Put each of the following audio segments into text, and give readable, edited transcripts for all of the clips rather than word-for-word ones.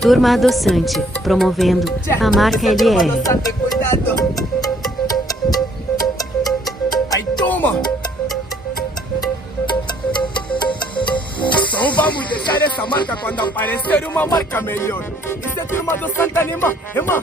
Turma Adoçante, promovendo a marca LR. Aí toma! Então vamos deixar essa marca quando aparecer uma marca melhor. Isso é turma do Santa Anima, irmã,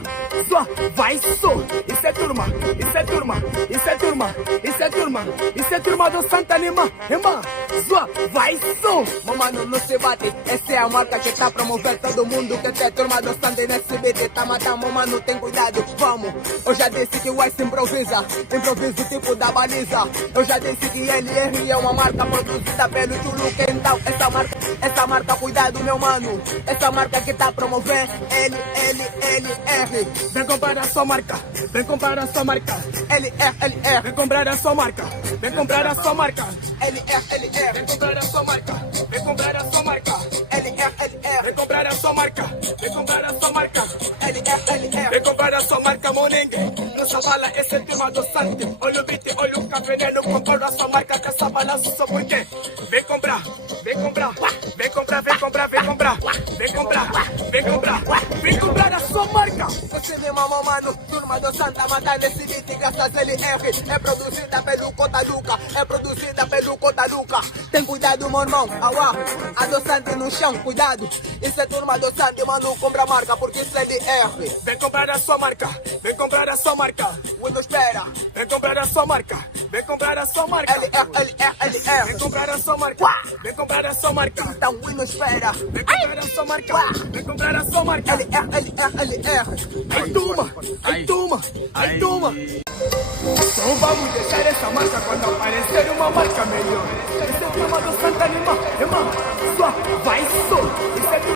só vai só. Isso é turma, isso é turma, isso é turma, isso é turma, isso é turma do Santa Anima, irmã, só vai só. Meu mano, não se bate, essa é a marca que tá promovendo todo mundo que tem turma do Santa e nesse beat tá matando, meu mano, tem cuidado, vamos. Eu já disse que o Ice improvisa, improvisa o tipo da baliza. Eu já disse que LR é uma marca produzida pelo Chuluque, então essa marca, cuidado meu mano. Essa marca que tá promovendo LR. Vem comprar a sua marca, vem comprar a sua marca. LR, vem comprar a sua marca, vem comprar a sua marca. LR, vem comprar a sua marca, vem comprar a sua marca. LR, vem comprar a sua marca, vem comprar a sua marca. LR, vem comprar a sua marca, Monengue. Nossa bala, esse é o tema do Santi. Olha o beat, olha o veneno, compra a sua marca, que essa bala só porque vem comprar. Vem comprar, vem comprar, vem comprar, vem comprar, vem comprar, vem comprar, vem comprar a sua marca. Você vê, mamão, mano, turma do Santa manda nesse beat, graças LR. É produzida pelo Cotaluca, é produzida pelo Cotaluca. Tem cuidado, meu irmão, auá, adoçante no chão, cuidado. Isso é turma do Santa, mano, compra a marca, porque isso é LR. Vem comprar a sua marca, vem comprar a sua marca. Windows espera, vem comprar a sua marca, vem comprar a sua marca. LR, vem comprar a sua marca, vem comprar a sua marca. Então Windows espera, vem comprar a sua marca, vem comprar a sua marca. LR. Ai toma, ai toma, ai toma. Então vamos deixar essa marca quando aparecer uma marca melhor. Isso é turma do Santa Anima, irmã, só vai só. Isso é